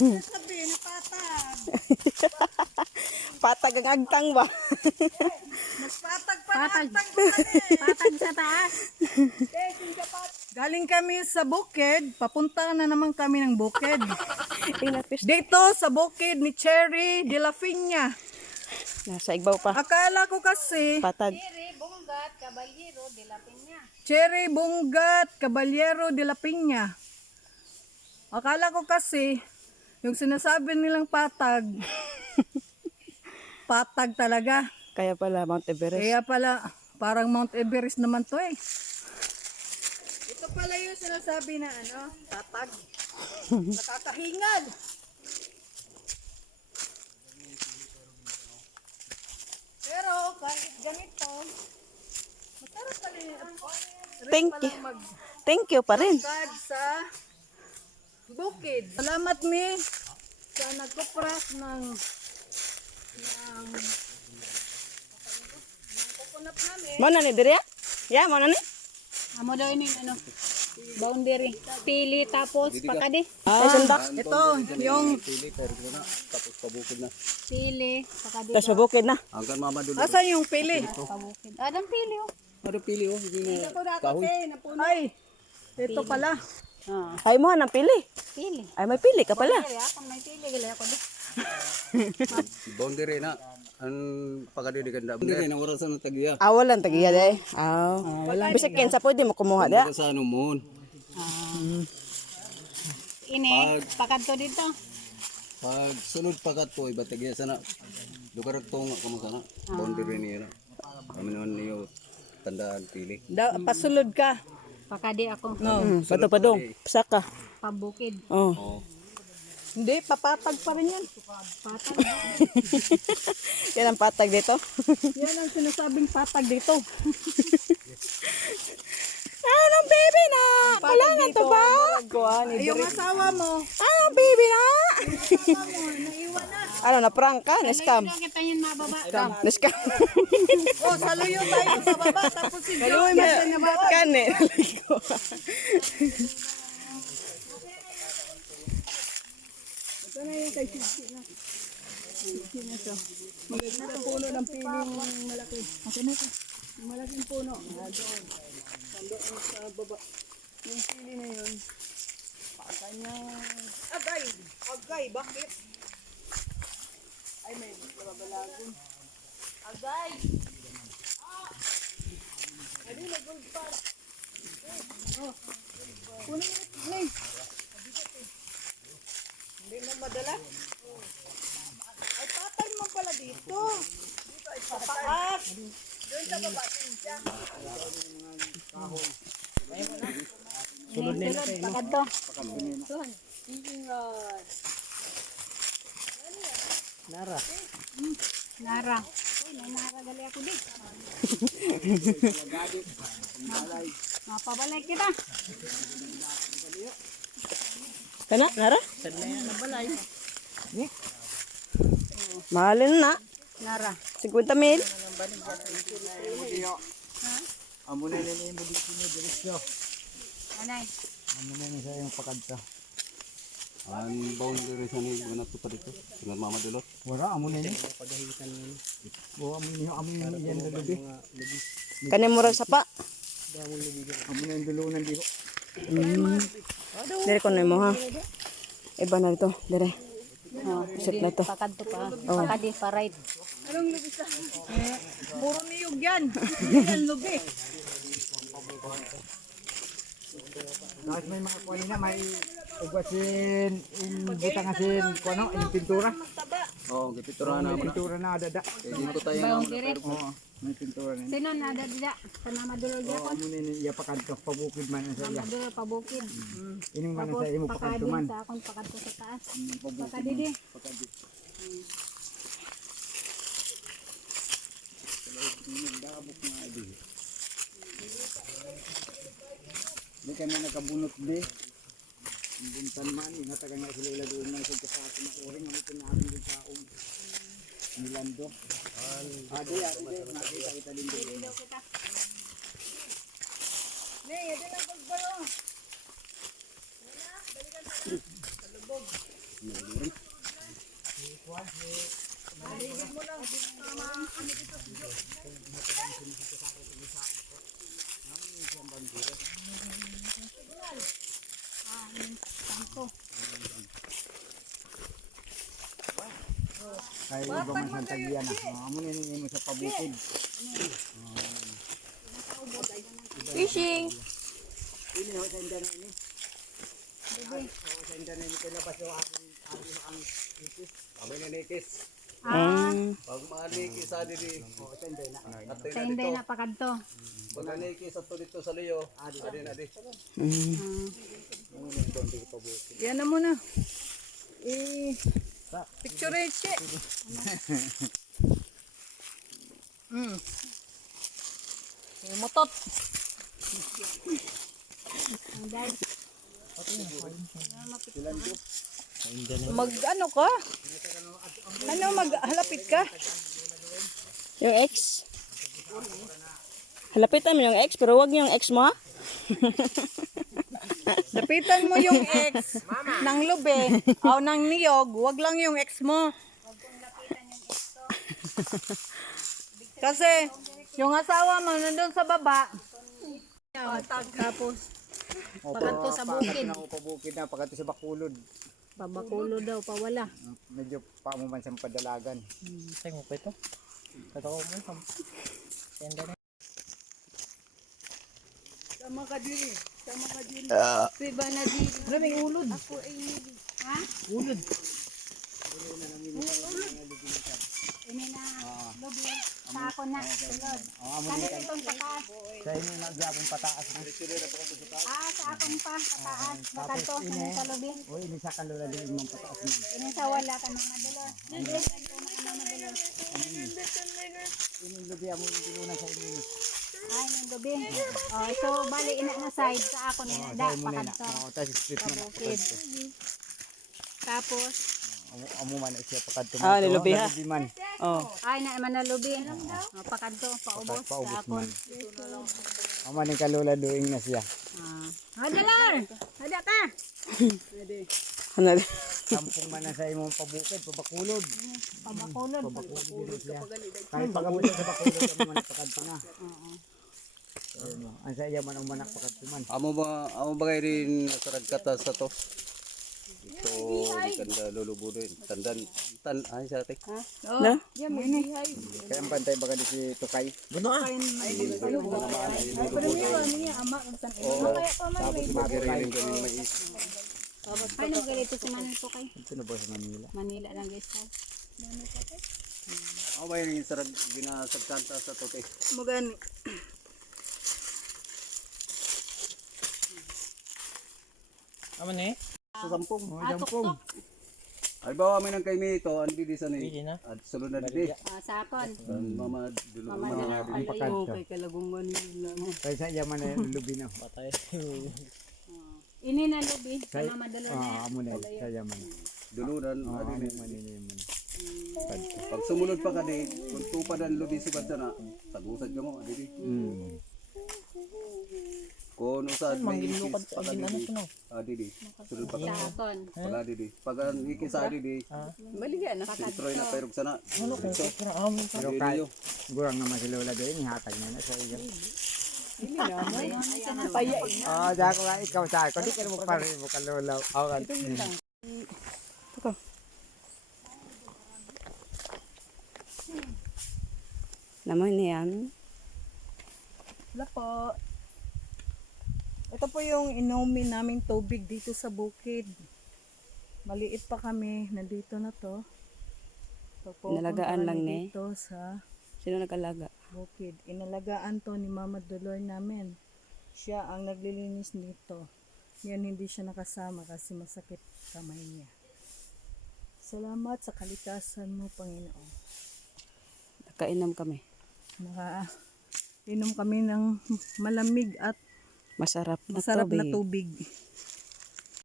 Sabi na patag. Patag ang agtang ba? Mas patag pa na agtang ko kami. Patag sa taas. Galing kami sa bukid, papunta na naman kami ng bukid. Inapis. Dito sa bukid ni Cherry de la Piña. Nasa igbaw pa. Akala ko kasi Patag. Cherry, Bunggat, Caballero, de la Peña. Cherry Bungat Caballero de la Piña. Akala ko kasi yung sinasabi nilang patag, patag talaga. Kaya pala Mount Everest. Kaya pala parang Mount Everest naman to eh. Ito pala yung sinasabi na ano, patag. Nakakahingal. Pero kahit ganito, masarap pala yung Thank you. Thank you pa rin. magkad sa bukid. Salamat mi sa nagkupras ng coconut namin. Mo na ni diri? Ya, mo na ni. Amo daw ini ano, boundary. Pili tapos pakade. Ay sundak. Ito, yung Tapos pabukid na. Pili, pakade. Tas mabukid na. Hanggang mamadulot. asan yung pili? Pabukid. Adang pili oh. Ano pili oh? Hindi na kahoy. Ay, ito pala. Ah, Ay mo nang pili. pili. Ay may pili ka pala. Kaya ako may pili gali ako di. Boundary na. Ang pagkado di ganda. Boundary na orasan ng tagiya. Awalan tagiya day. Aw. Bisag kinsa pwede mo kumuha da. Sa ano mo? Ini, pakad ko dito. Pag sunod pagat ko, iba tagiya sana. Lugar tong kamo sana. Boundary niya na. Kami naman niyo tandaan pili. Pasulod ka. Pakade ako. Pato padong. Saka. Pabukid. Oh. Oh. Hindi, papatag pa rin yan. Patag. Yan ang patag dito. Yan ang sinasabing patag dito. Anong baby na? Wala na to ba? Ay, yung asawa mo, Anong baby na? naiwan na. Ano na prank ka? Na-scam. Hindi kita yun mababa. Na-scam. Oh, saluyo tayo sa baba, tapos si Joe. Kaluwi mo. Kani. Ito na yung kay Sisi na. Sisi na to. Maganda sa puno ng piling malaki. Ito na ito. Yung malaking puno. Doon. Nandoon sa baba. Yung pili na yun. Kanyang... Agay! Agay! Bakit? Ay, may babalagon. Agay! Ay, may gold bar. Oh. Kunin mo ito. Hey. Hindi mo madala? Ay, patag mo pala dito. Dito ay pataas. Doon sa baba, siya. Sunod nila. Pakad to. Nara. Uy, may nara gali ako di. Mapabalay kita. Kana, nara? Mahalin na. Nara. 50 mil. Anay. Ang boundary sa ni guna to pa dito. Hanggang mamadulot. Kani murag sapa. Dire ko na mo ha. Iba na ito. Dire. Isip na ito. Pakad to pa. Pakad di pa right. Anong lubi sa... Puro niyog yan. Hindi yan lubi. Kahit may mga kuha na, may ugwasin, butang asin, kuano, yung pintura. Oh, gipiturahan na. Pintura na dada. Dito tayo Boundary. Oo, may pintura na. Sino na dada? Sana madulog Oo, ako. amo nini iya pakadto, pabukid man ang sa iya. Madulog pabukid. Ining man ang sa imo pakadto Pakadin man. sa akong pakad ko sa taas. Pakadidi. Di kami nakabunot di. Ang buntan man, inatagan nga sila iladoon na sa kasako na oring, ang ito namin din sa Nilando. Adi, nakita kita din din. Ning, ito lang pagbalo. Balikan sa lubog. Kaya iba man sa tagyan na. Amo ni mo sa pabukid. Fishing. Ini ho sa indan ini. Sa indan ini labas yung ang ikis. Kami na nikis. Pag maanikis sa didi. Sa indan na. Atay Sa na hindi dito. na pakadto. Pag anikis ato dito sa liyo. Adi na di. Yan na muna. Picture it siya. Mutot. Mag ano ka? Ano maghalapit ka? Yung ex. Halapitan mo yung ex, pero wag yung ex mo ha. Lapitan mo yung ex ng lube o ng niyog, wag lang yung ex mo. Kasi yung asawa mo nandun sa baba. Tapos Pakadto sa bukid. Na pabukid na pagkat sa Bakulod. Pabakulo daw, pawala. Medyo pamuman sa padalagan. sama ka diri. Sama ka diri. Piba na di. Maraming ulod. Ako ay nili. Ha? Ulod. Ini na. Lobe. Sa ako na. Sulod. Kani itong pataas. Sa inyo nagyapon pataas na. Sa akong pa. Pataas. Pakadto. Ini sa lobe. O ini sa kalula din mong pataas na. Ini sa wala ka na madulor. Ini lubi mo dinuna sa inyo. Ay, yung lobe. So, bali ina na side. Sa ako na. Da, pakadto. Tapos split mo na. Bukid. Tapos, Amo man siya pagkat Ah, nilubi ha. man. Oh. ay na man na lobe. Pakadto, paubos. Paubos Sa ako. man. Amo ni kalula doing na siya. Hadalar! Hada ka! Ano? Kampong man na sa imong pabukid, pabakulod. Pabakulod. Pabakulod siya. Kahit pagabot sa bakulod amo man pagkat nga. Ang sa iya man ang manak pagkat man. Amo ba kayo rin nasaragkata sa to? Ito, di kanda lulubudo yun. Ay sa ate. Na? Kaya ang pantay baga di si Tukay. Tapos magiririn kami mais. Ay, nung ganito sa Manila po kayo. Ito na ba sa Manila? Manila lang guys. Ako ba yung ginasagkanta sa to te? Magani. Sa sampung. Jampong. Ay bawa kami ng kay Mito, andi di sa ni. At sulod na di. Sa akon. Mama, dulo Mama mga na di. Oo, kay Kalagong Manila mo. Kaya sa iya man na lubi na. Ini na lobi. Sa mama dalo na yan. Amo na sa iya man. Duluran, Amo adi ni. man ni man. Pag sumunod pa ka di, kung tupad ang lubi sugad na, tagusad ka mo, adi di. Kung usad may ikis pa ka di, adi di. Sulod pa Sa ka. akon. Pag adi di. Pag ang ikis adi di, Maligyan na. sintroy na perog sana. Pero kay gurang naman si Lola doon, ihatag niya na sa iyo. Paya. Dako nga ikaw sa ako, di ka mo pare mo ka Lola. Awan. Naman yan. Wala po. Ito po yung inumin naming tubig dito sa bukid. Maliit pa kami. Nandito na to. So, Inalagaan lang ni. dito sa Sino nag-alaga? bukid. Inalagaan to ni Mama Dolor namin. Siya ang naglilinis nito. Yan hindi siya nakasama kasi masakit kamay niya. Salamat sa kalikasan mo, Panginoon. Nakainom kami. Nakainom kami ng malamig at Masarap na masarap na tubig. tubig.